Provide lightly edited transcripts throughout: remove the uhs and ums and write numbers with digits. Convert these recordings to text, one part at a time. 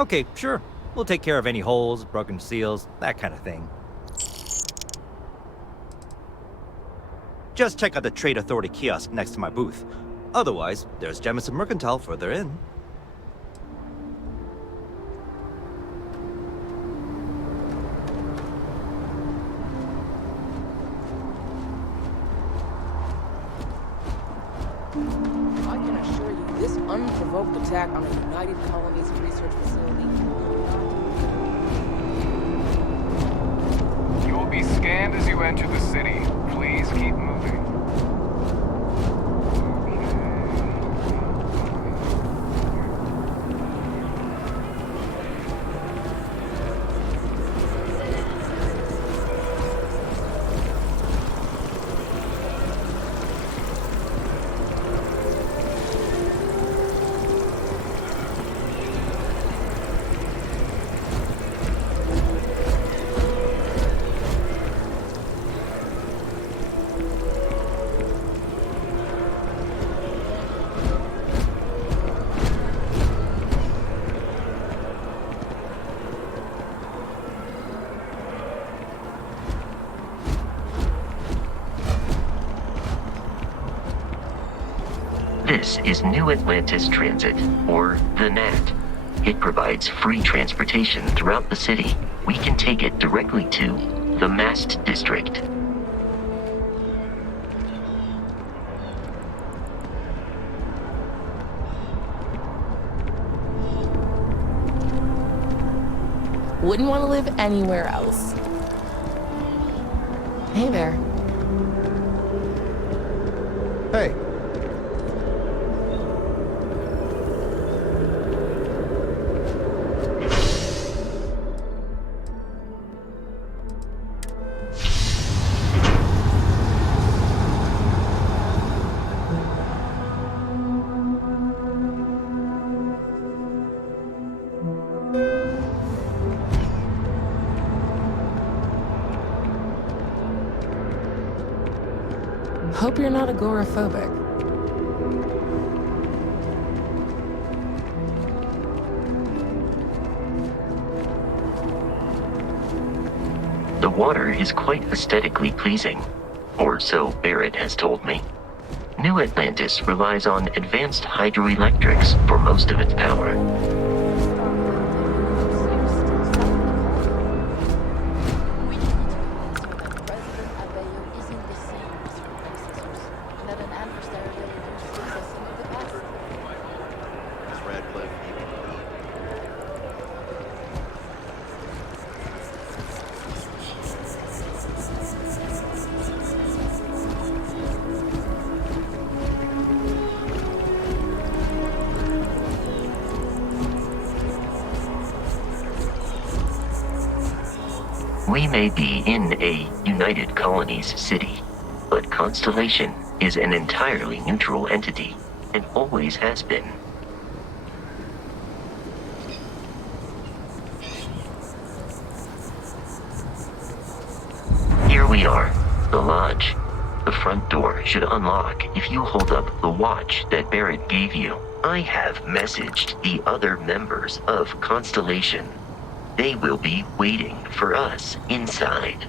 Okay, sure. We'll take care of any holes, broken seals, that kind of thing. Just check out the Trade Authority kiosk next to my booth. Otherwise, there's Jemison Mercantile further in. I can assure you, this unprovoked attack on a United Colonies research facility will not... You will be scanned as you enter the city. Please keep moving. This is New Atlantis Transit, or the NAT. It provides free transportation throughout the city. We can take it directly to the Mast District. Wouldn't want to live anywhere else. Hey there. Hey. Hope you're not agoraphobic. The water is quite aesthetically pleasing, or so Barrett has told me. New Atlantis relies on advanced hydroelectrics for most of its power. We may be in a United Colonies city, but Constellation is an entirely neutral entity, and always has been. Here we are, the lodge. The front door should unlock if you hold up the watch that Barrett gave you. I have messaged the other members of Constellation. They will be waiting for us inside.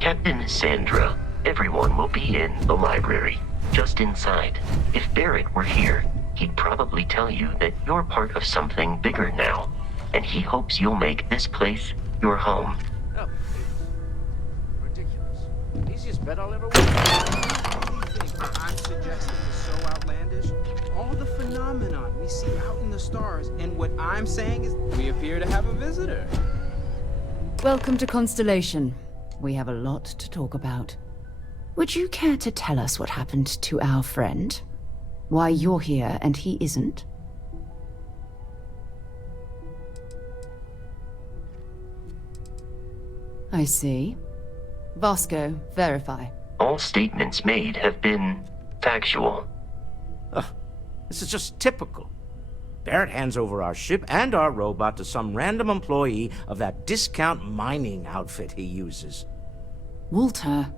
Captain Sandra, everyone will be in the library, just inside. If Barrett were here, he'd probably tell you that you're part of something bigger now, and he hopes you'll make this place your home. Oh, it's ridiculous. Easiest bet I'll ever win. What do you think what I'm suggesting is so outlandish? All the phenomenon we see out in the stars, and what I'm saying is we appear to have a visitor. Welcome to Constellation. We have a lot to talk about. Would you care to tell us what happened to our friend? Why you're here and he isn't? I see. Vasco, verify. All statements made have been factual. This is just typical. Barrett hands over our ship and our robot to some random employee of that discount mining outfit he uses. Walter.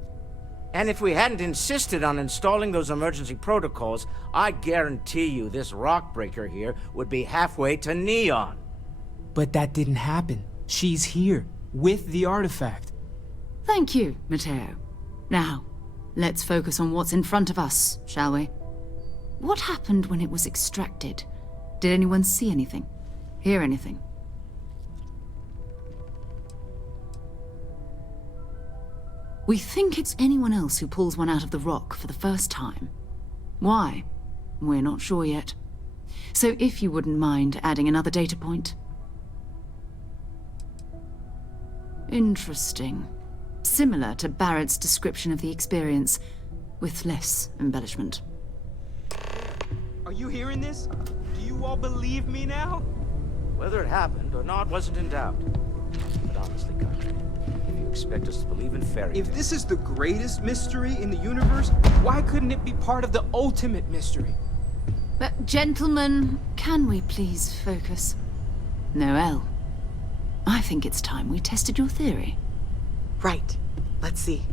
And if we hadn't insisted on installing those emergency protocols, I guarantee you this rock breaker here would be halfway to Neon. But that didn't happen. She's here, with the artifact. Thank you, Matteo. Now, let's focus on what's in front of us, shall we? What happened when it was extracted? Did anyone see anything? Hear anything? We think it's anyone else who pulls one out of the rock for the first time. Why? We're not sure yet. So if you wouldn't mind adding another data point. Interesting. Similar to Barrett's description of the experience, with less embellishment. Are you hearing this? Do you all believe me now? Whether it happened or not wasn't in doubt. But honestly, Country, if you expect us to believe in fairy If tales... this is the greatest mystery in the universe, why couldn't it be part of the ultimate mystery? But gentlemen, can we please focus? Noel, I think it's time we tested your theory. Right. Let's see.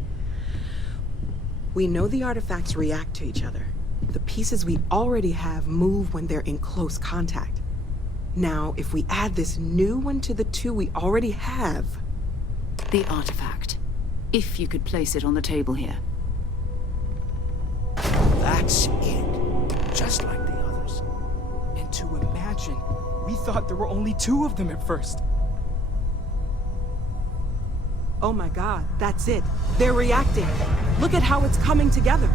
We know the artifacts react to each other. The pieces we already have move when they're in close contact. Now, if we add this new one to the two we already have... The artifact. If you could place it on the table here. That's it. Just like the others. And to imagine, we thought there were only 2 of them at first. Oh my god, that's it. They're reacting. Look at how it's coming together.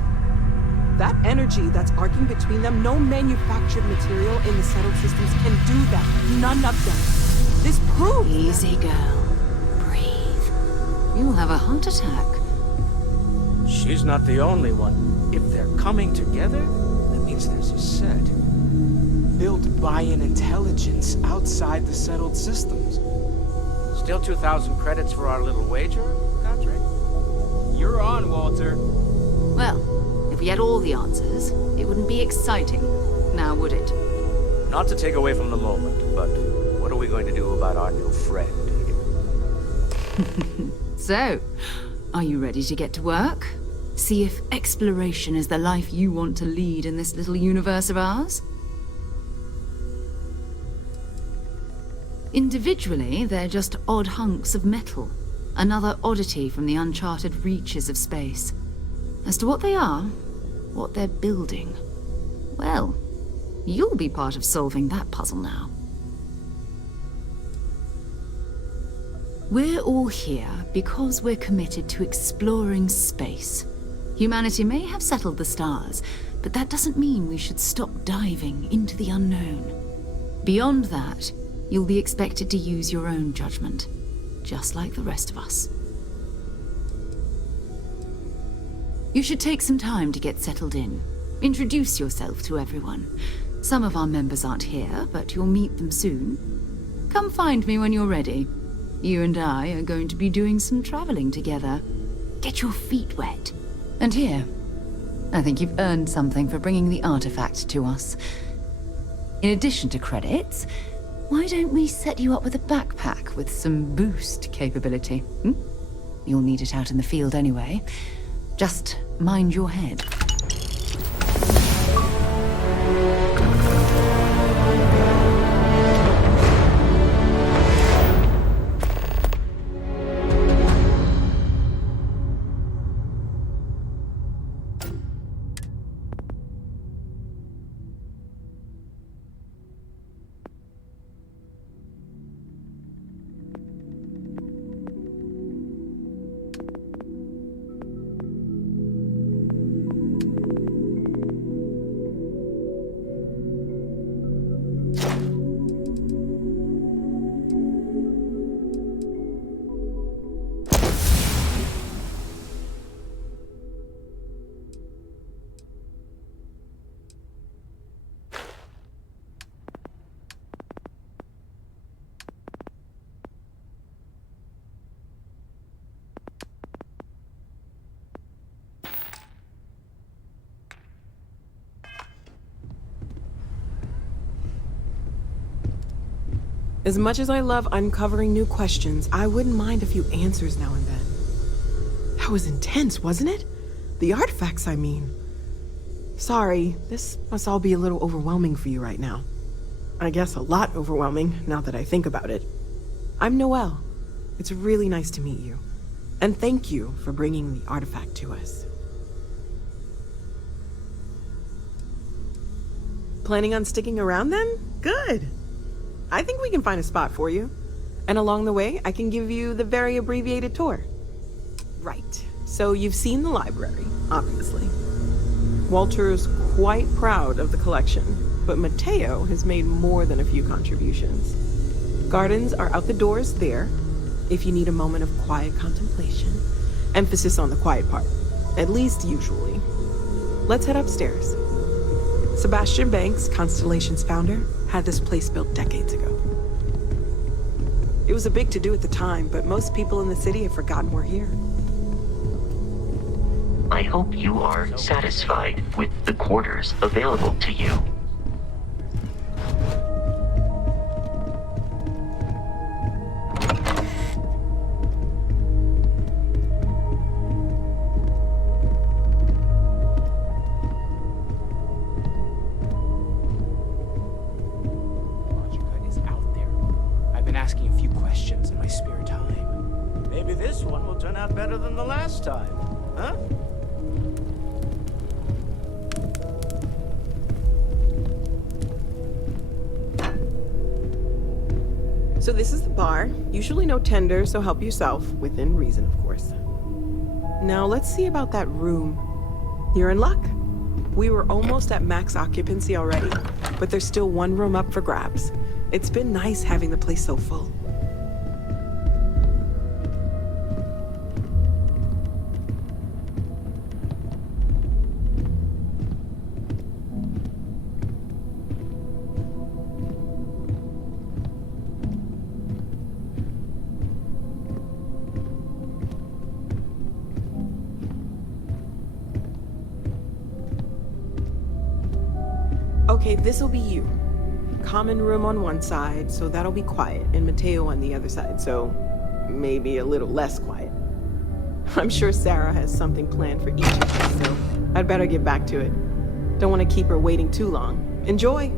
That energy that's arcing between them, no manufactured material in the settled systems can do that. None of them. This proves... Easy, girl. Breathe. You'll have a heart attack. She's not the only one. If they're coming together, that means there's a set. Built by an intelligence outside the settled systems. Still 2,000 credits for our little wager, Country? You're on, Walter. Well, if we had all the answers, it wouldn't be exciting, now would it? Not to take away from the moment, but what are we going to do about our new friend here? So, are you ready to get to work? See if exploration is the life you want to lead in this little universe of ours? Individually, they're just odd hunks of metal. Another oddity from the uncharted reaches of space. As to what they are, what they're building, well, you'll be part of solving that puzzle now. We're all here because we're committed to exploring space. Humanity may have settled the stars, but that doesn't mean we should stop diving into the unknown. Beyond that, you'll be expected to use your own judgment, just like the rest of us. You should take some time to get settled in. Introduce yourself to everyone. Some of our members aren't here, but you'll meet them soon. Come find me when you're ready. You and I are going to be doing some traveling together. Get your feet wet. And here, I think you've earned something for bringing the artifact to us. In addition to credits, why don't we set you up with a backpack with some boost capability? You'll need it out in the field anyway. Just mind your head. As much as I love uncovering new questions, I wouldn't mind a few answers now and then. That was intense, wasn't it? The artifacts, I mean. Sorry, this must all be a little overwhelming for you right now. I guess a lot overwhelming, now that I think about it. I'm Noelle. It's really nice to meet you. And thank you for bringing the artifact to us. Planning on sticking around then? Good. I think we can find a spot for you. And along the way, I can give you the very abbreviated tour. Right. So you've seen the library, obviously. Walter's quite proud of the collection, but Mateo has made more than a few contributions. Gardens are out the doors there, if you need a moment of quiet contemplation. Emphasis on the quiet part, at least usually. Let's head upstairs. Sebastian Banks, Constellation's founder, had this place built decades ago. It was a big to-do at the time, but most people in the city have forgotten we're here. I hope you are satisfied with the quarters available to you. Logica is out there. I've been asking a few questions in my spare time. Maybe this one will turn out better than the last time, huh? So this is the bar. Usually no tender, so help yourself, within reason, of course. Now let's see about that room. You're in luck. We were almost at max occupancy already, but there's still one room up for grabs. It's been nice having the place so full. Okay, this'll be you. Common room on one side, so that'll be quiet, and Mateo on the other side, so maybe a little less quiet. I'm sure Sarah has something planned for each of us, so I'd better get back to it. Don't want to keep her waiting too long. Enjoy!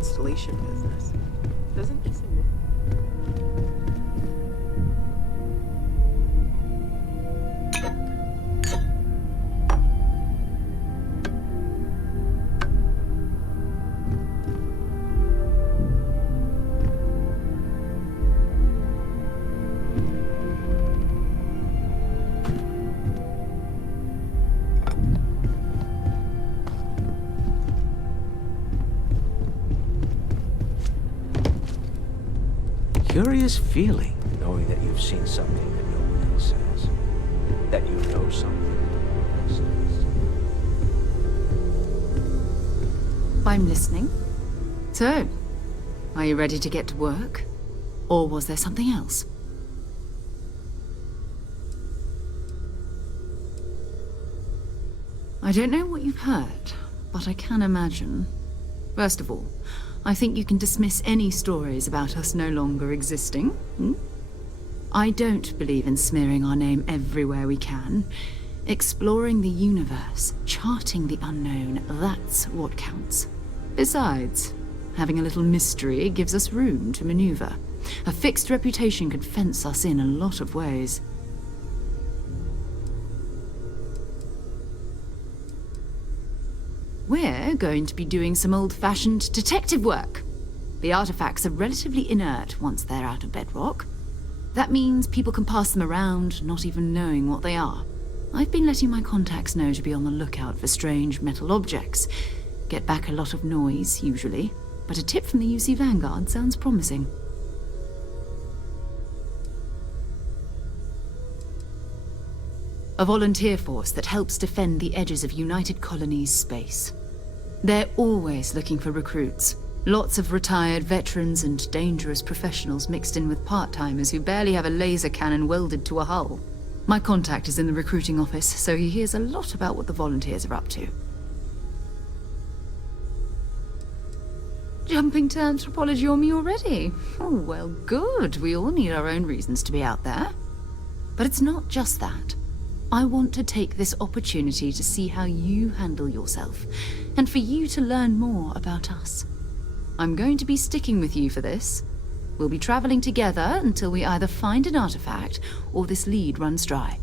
constellation business. Doesn't this admit? Curious feeling, knowing that you've seen something that no one else has. That you know something that no one else does. I'm listening. So, are you ready to get to work? Or was there something else? I don't know what you've heard, but I can imagine. First of all, I think you can dismiss any stories about us no longer existing. I don't believe in smearing our name everywhere we can. Exploring the universe, charting the unknown, that's what counts. Besides, having a little mystery gives us room to maneuver. A fixed reputation could fence us in a lot of ways. We're going to be doing some old-fashioned detective work. The artifacts are relatively inert once they're out of bedrock. That means people can pass them around, not even knowing what they are. I've been letting my contacts know to be on the lookout for strange metal objects. Get back a lot of noise, usually, but a tip from the UC Vanguard sounds promising. A volunteer force that helps defend the edges of United Colonies space. They're always looking for recruits. Lots of retired veterans and dangerous professionals mixed in with part-timers who barely have a laser cannon welded to a hull. My contact is in the recruiting office, so he hears a lot about what the volunteers are up to. Jumping to anthropology on me already? Oh, well, good. We all need our own reasons to be out there. But it's not just that. I want to take this opportunity to see how you handle yourself, and for you to learn more about us. I'm going to be sticking with you for this. We'll be traveling together until we either find an artifact or this lead runs dry.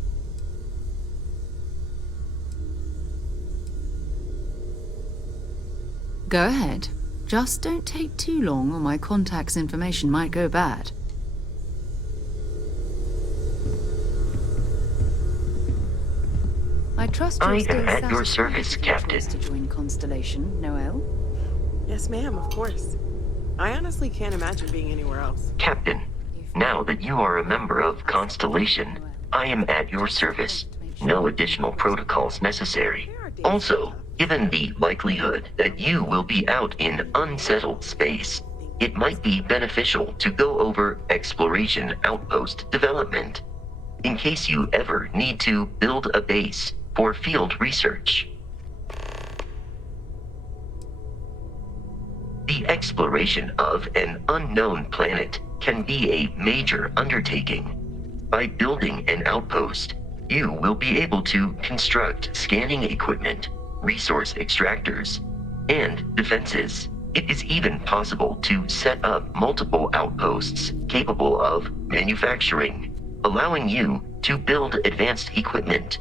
Go ahead. Just don't take too long or my contact's information might go bad. I trust you're still am at your satisfied service, with your Captain. choice to join Constellation, Noel. Yes, ma'am, of course. I honestly can't imagine being anywhere else. Captain, now that you are a member of Constellation, I am at your service. No additional protocols necessary. Also, given the likelihood that you will be out in unsettled space, it might be beneficial to go over exploration outpost development, in case you ever need to build a base for field research. The exploration of an unknown planet can be a major undertaking. By building an outpost, you will be able to construct scanning equipment, resource extractors, and defenses. It is even possible to set up multiple outposts capable of manufacturing, allowing you to build advanced equipment.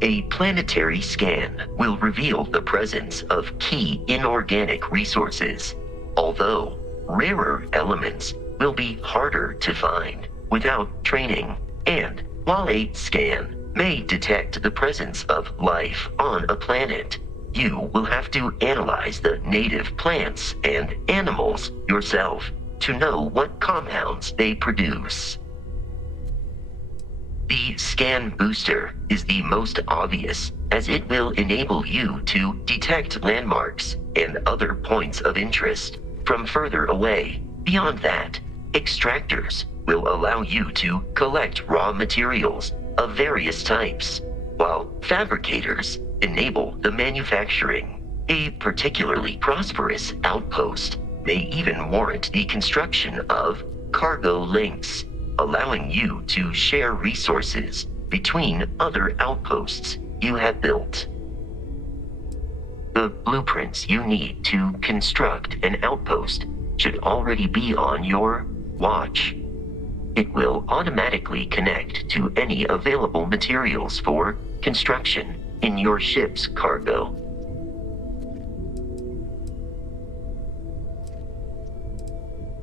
A planetary scan will reveal the presence of key inorganic resources, although rarer elements will be harder to find without training. And while a scan may detect the presence of life on a planet, you will have to analyze the native plants and animals yourself to know what compounds they produce. The scan booster is the most obvious, as it will enable you to detect landmarks and other points of interest from further away. Beyond that, extractors will allow you to collect raw materials of various types, while fabricators enable the manufacturing. A particularly prosperous outpost may even warrant the construction of cargo links, allowing you to share resources between other outposts you have built. The blueprints you need to construct an outpost should already be on your watch. It will automatically connect to any available materials for construction in your ship's cargo.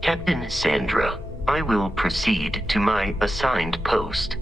Captain Sandra, I will proceed to my assigned post.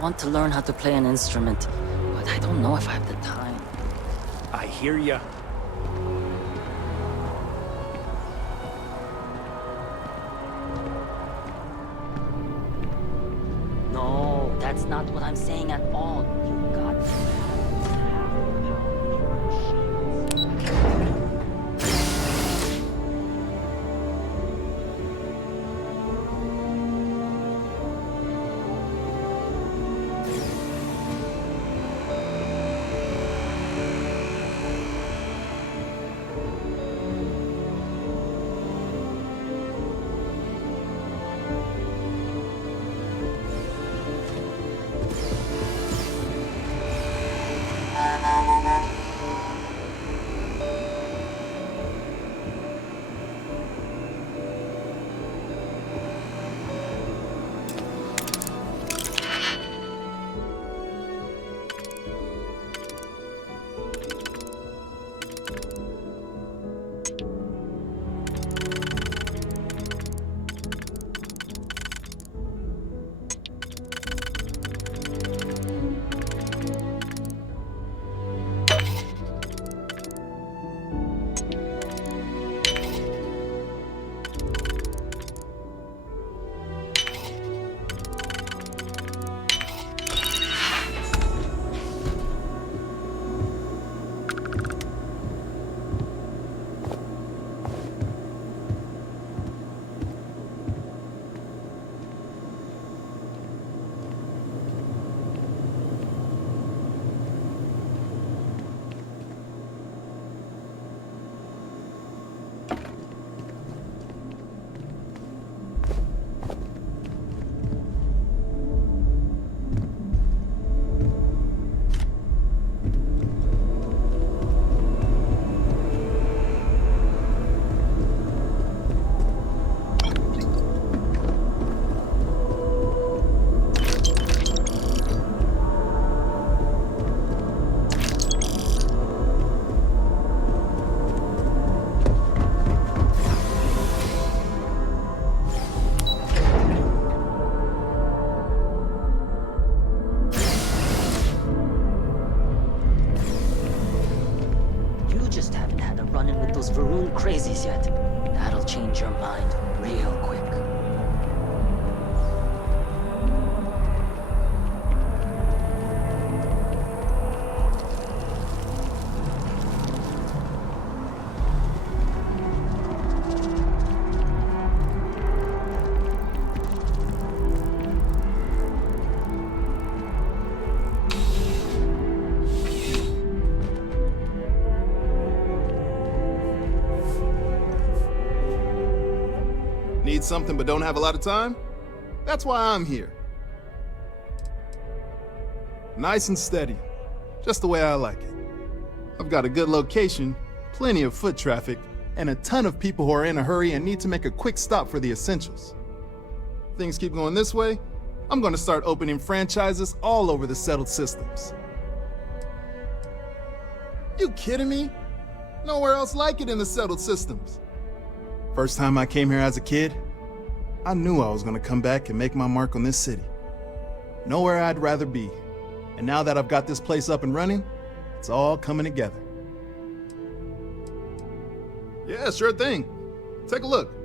want to learn how to play an instrument, but I don't know if I have the time. I hear ya. No, that's not what I'm saying at all. You got crazies yet. That'll change your mind real quick. Need something but don't have a lot of time? That's why I'm here. Nice and steady, just the way I like it. I've got a good location, plenty of foot traffic, and a ton of people who are in a hurry and need to make a quick stop for the essentials. If things keep going this way, I'm going to start opening franchises all over the settled systems. You kidding me? Nowhere else like it in the settled systems. First time I came here as a kid, I knew I was going to come back and make my mark on this city. Nowhere I'd rather be. And now that I've got this place up and running, it's all coming together. Yeah, sure thing. Take a look.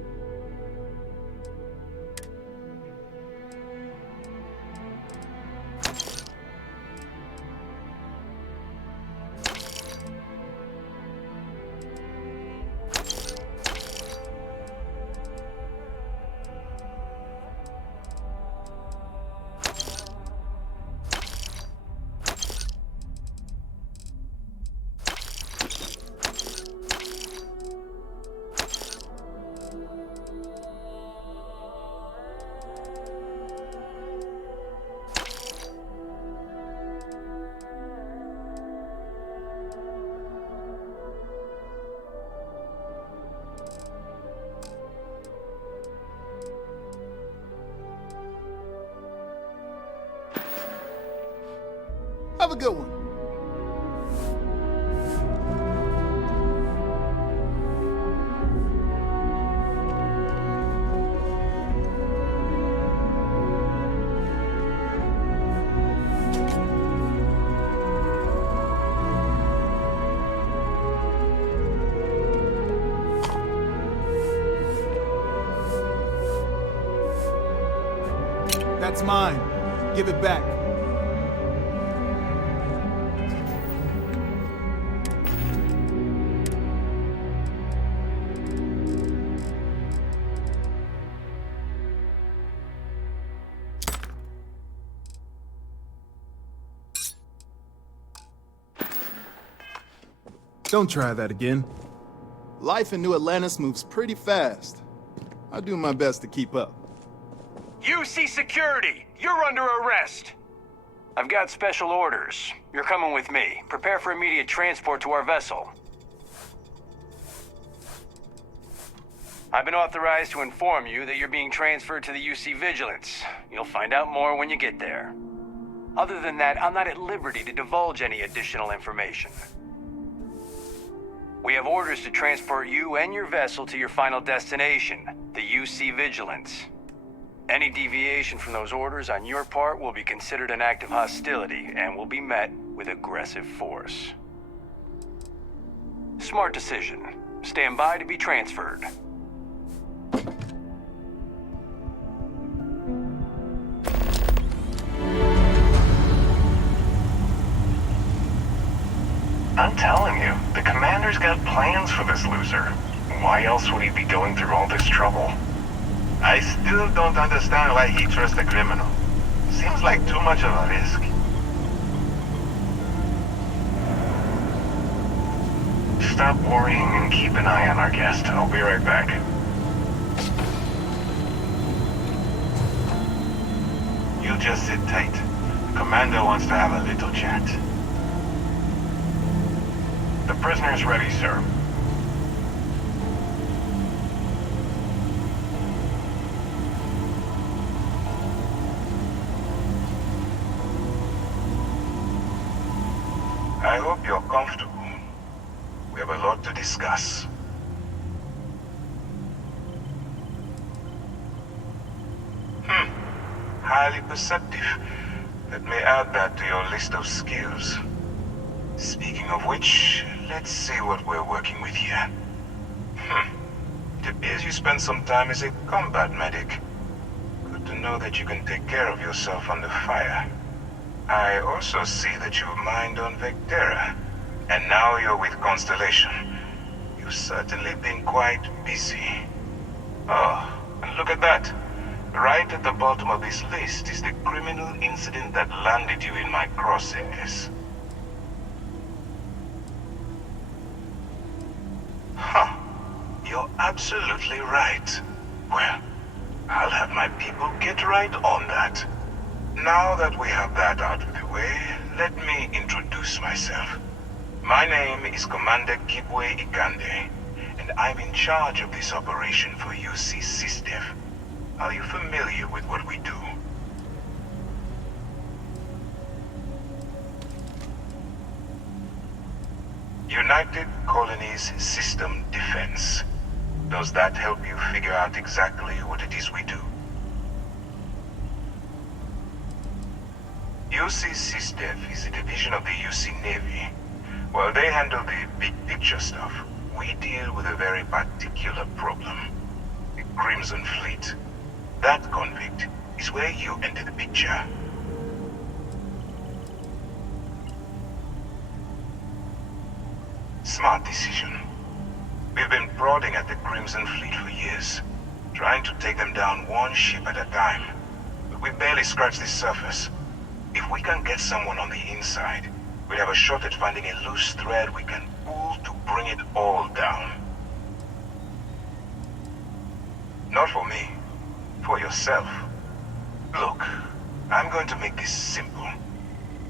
Have a good one. That's mine. Give it back. Don't try that again. Life in New Atlantis moves pretty fast. I do my best to keep up. UC Security, you're under arrest. I've got special orders. You're coming with me. Prepare for immediate transport to our vessel. I've been authorized to inform you that you're being transferred to the UC Vigilance. You'll find out more when you get there. Other than that, I'm not at liberty to divulge any additional information. We have orders to transport you and your vessel to your final destination, the UC Vigilance. Any deviation from those orders on your part will be considered an act of hostility and will be met with aggressive force. Smart decision. Stand by to be transferred. I'm telling you, the commander's got plans for this loser. Why else would he be going through all this trouble? I still don't understand why he trusts a criminal. Seems like too much of a risk. Stop worrying and keep an eye on our guest. I'll be right back. You just sit tight. The commander wants to have a little chat. The prisoner's ready, sir. I hope you're comfortable. We have a lot to discuss. Highly perceptive. Let me add that to your list of skills. Speaking of which, let's see what we're working with here. It appears you spent some time as a combat medic. Good to know that you can take care of yourself under fire. I also see that you mined on Vectera, and now you're with Constellation. You've certainly been quite busy. Oh, and look at that. Right at the bottom of this list is the criminal incident that landed you in my crosshairs. Huh. You're absolutely right. Well, I'll have my people get right on that. Now that we have that out of the way, let me introduce myself. My name is Commander Kibwe Ikande, and I'm in charge of this operation for UC SysDev. Are you familiar with what we do? United Colonies System Defense. Does that help you figure out exactly what it is we do? UC SysDev is a division of the UC Navy. While they handle the big picture stuff, we deal with a very particular problem. The Crimson Fleet. That convict is where you enter the picture. Smart decision. We've been prodding at the Crimson Fleet for years, trying to take them down one ship at a time. But we barely scratched the surface. If we can get someone on the inside, we have a shot at finding a loose thread we can pull to bring it all down. Not for me. For yourself. Look, I'm going to make this simple.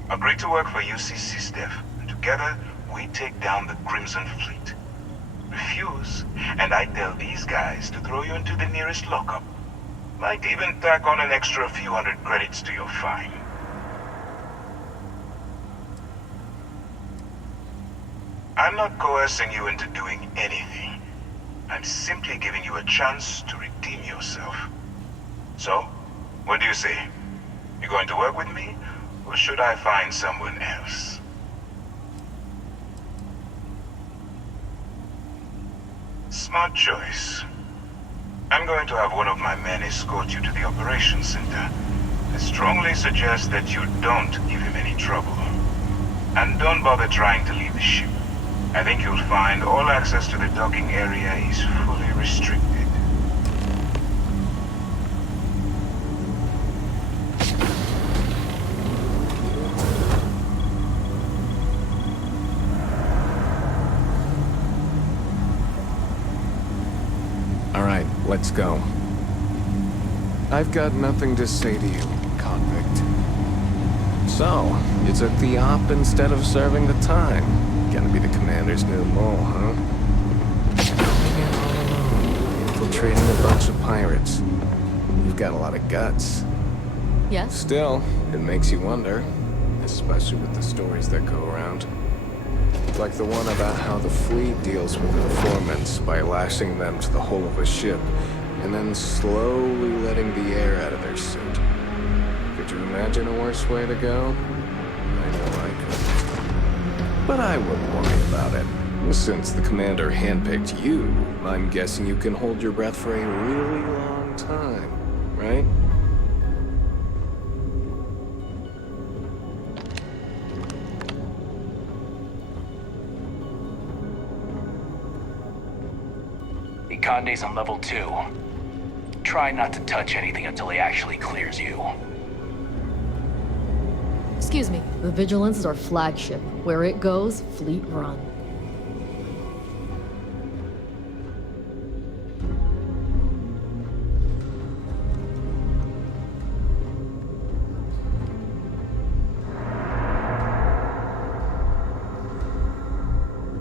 Agree to work for UC SysDev, and together we take down the Crimson Fleet. Refuse, and I tell these guys to throw you into the nearest lockup. Might even tack on an extra few hundred credits to your fine. I'm not coercing you into doing anything. I'm simply giving you a chance to redeem yourself. So, what do you say? You going to work with me, or should I find someone else? Smart choice. I'm going to have one of my men escort you to the operations center. I strongly suggest that you don't give him any trouble. And don't bother trying to leave the ship. I think you'll find all access to the docking area is fully restricted. All right, let's go. I've got nothing to say to you, convict. So, you took the op instead of serving the time. Gonna be the commander's new mole, huh? Coming in all alone, infiltrating a bunch of pirates. You've got a lot of guts. Yes? Still, it makes you wonder, especially with the stories that go around. Like the one about how the fleet deals with informants by lashing them to the hull of a ship, and then slowly letting the air out of their suit. Could you imagine a worse way to go? I know I could. But I wouldn't worry about it. Since the commander handpicked you, I'm guessing you can hold your breath for a really long time, right? Conde's on level 2. Try not to touch anything until he actually clears you. Excuse me, the Vigilance is our flagship. Where it goes, fleet run.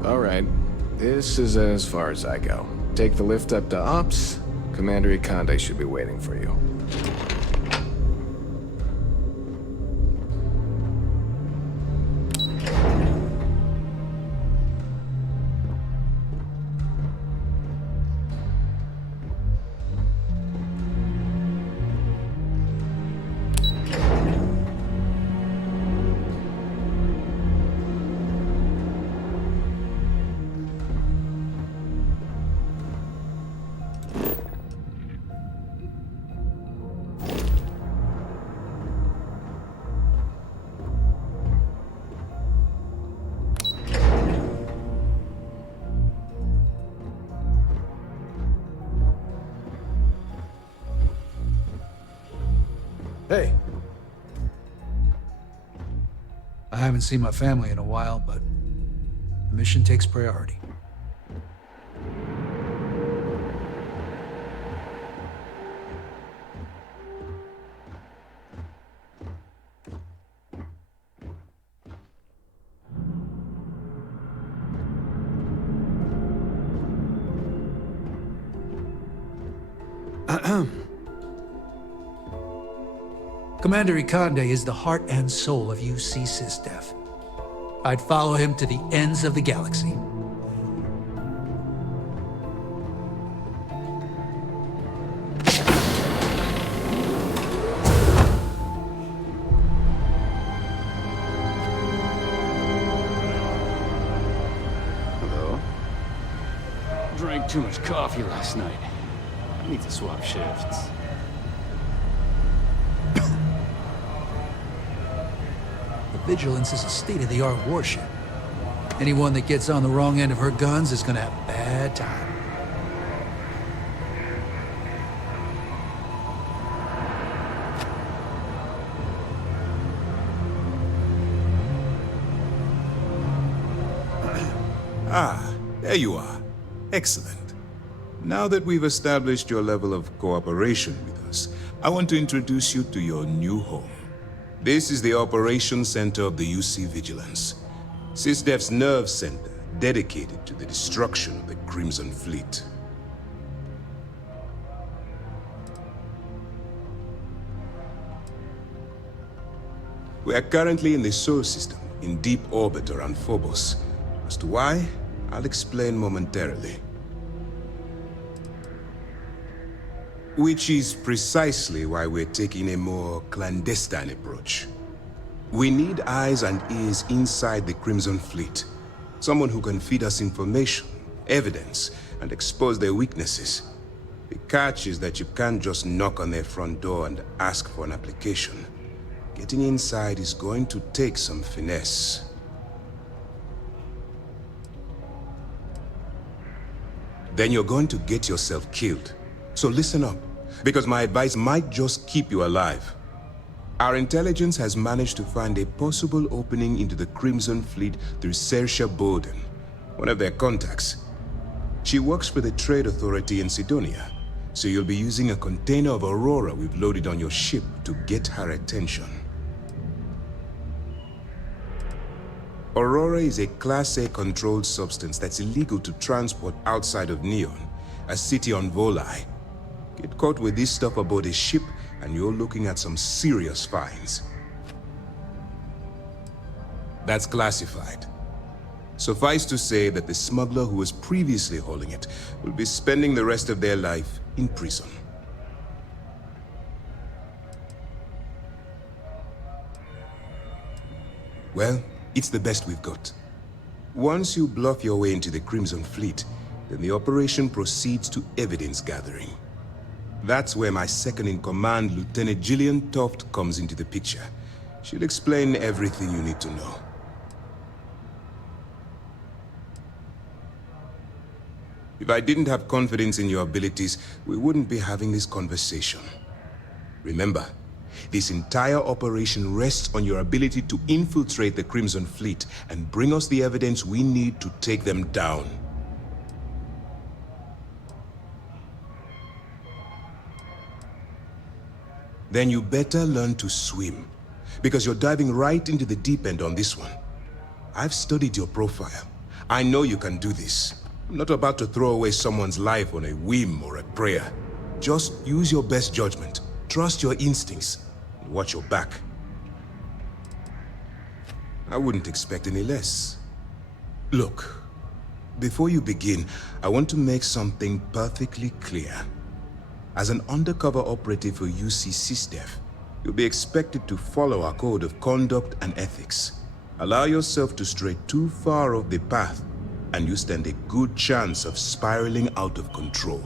All right, this is as far as I go. Take the lift up to Ops. Commander Conde should be waiting for you. Hey. I haven't seen my family in a while, but the mission takes priority. Commander Conde is the heart and soul of UC SysDef. I'd follow him to the ends of the galaxy. Hello? Drank too much coffee last night. I need to swap shifts. Vigilance is a state-of-the-art warship. Anyone that gets on the wrong end of her guns is gonna have a bad time. There you are. Excellent. Now that we've established your level of cooperation with us, I want to introduce you to your new home. This is the Operations Center of the UC Vigilance, SysDef's nerve center dedicated to the destruction of the Crimson Fleet. We are currently in the Sol system, in deep orbit around Phobos. As to why, I'll explain momentarily. Which is precisely why we're taking a more clandestine approach. We need eyes and ears inside the Crimson Fleet. Someone who can feed us information, evidence, and expose their weaknesses. The catch is that you can't just knock on their front door and ask for an application. Getting inside is going to take some finesse. Then you're going to get yourself killed. So listen up, because my advice might just keep you alive. Our intelligence has managed to find a possible opening into the Crimson Fleet through Saoirse Bowden, one of their contacts. She works for the Trade Authority in Sidonia, so you'll be using a container of Aurora we've loaded on your ship to get her attention. Aurora is a Class A controlled substance that's illegal to transport outside of Neon, a city on Volai. Get caught with this stuff aboard a ship, and you're looking at some serious fines. That's classified. Suffice to say that the smuggler who was previously hauling it will be spending the rest of their life in prison. Well, it's the best we've got. Once you bluff your way into the Crimson Fleet, then the operation proceeds to evidence gathering. That's where my second-in-command, Lieutenant Gillian Toft, comes into the picture. She'll explain everything you need to know. If I didn't have confidence in your abilities, we wouldn't be having this conversation. Remember, this entire operation rests on your ability to infiltrate the Crimson Fleet and bring us the evidence we need to take them down. Then you better learn to swim, because you're diving right into the deep end on this one. I've studied your profile. I know you can do this. I'm not about to throw away someone's life on a whim or a prayer. Just use your best judgment, trust your instincts, and watch your back. I wouldn't expect any less. Look, before you begin, I want to make something perfectly clear. As an undercover operative for UC SysDev, you'll be expected to follow our code of conduct and ethics. Allow yourself to stray too far off the path, and you stand a good chance of spiraling out of control.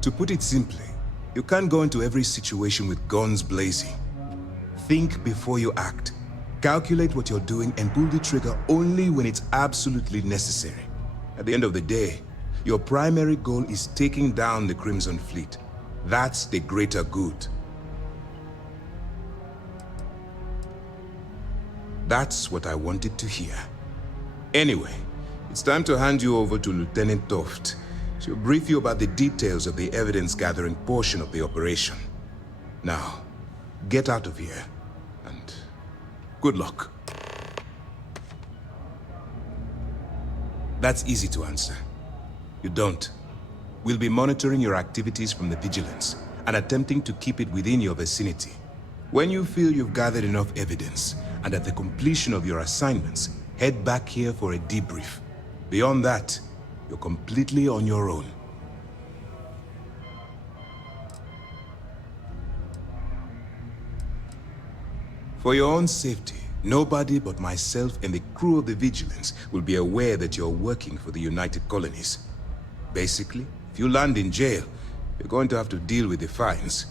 To put it simply, you can't go into every situation with guns blazing. Think before you act. Calculate what you're doing and pull the trigger only when it's absolutely necessary. At the end of the day, your primary goal is taking down the Crimson Fleet. That's the greater good. That's what I wanted to hear. Anyway, it's time to hand you over to Lieutenant Toft. She'll brief you about the details of the evidence-gathering portion of the operation. Now, get out of here, and good luck. That's easy to answer. You don't. We'll be monitoring your activities from the Vigilance and attempting to keep it within your vicinity. When you feel you've gathered enough evidence, and at the completion of your assignments, head back here for a debrief. Beyond that, you're completely on your own. For your own safety, nobody but myself and the crew of the Vigilance will be aware that you're working for the United Colonies. Basically, if you land in jail, you're going to have to deal with the fines.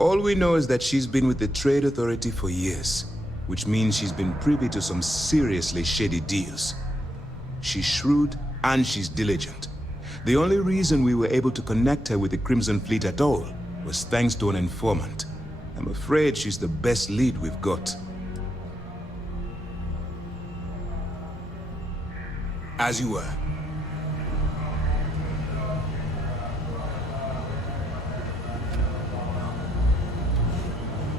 All we know is that she's been with the Trade Authority for years, which means she's been privy to some seriously shady deals. She's shrewd and she's diligent. The only reason we were able to connect her with the Crimson Fleet at all was thanks to an informant. I'm afraid she's the best lead we've got. As you were,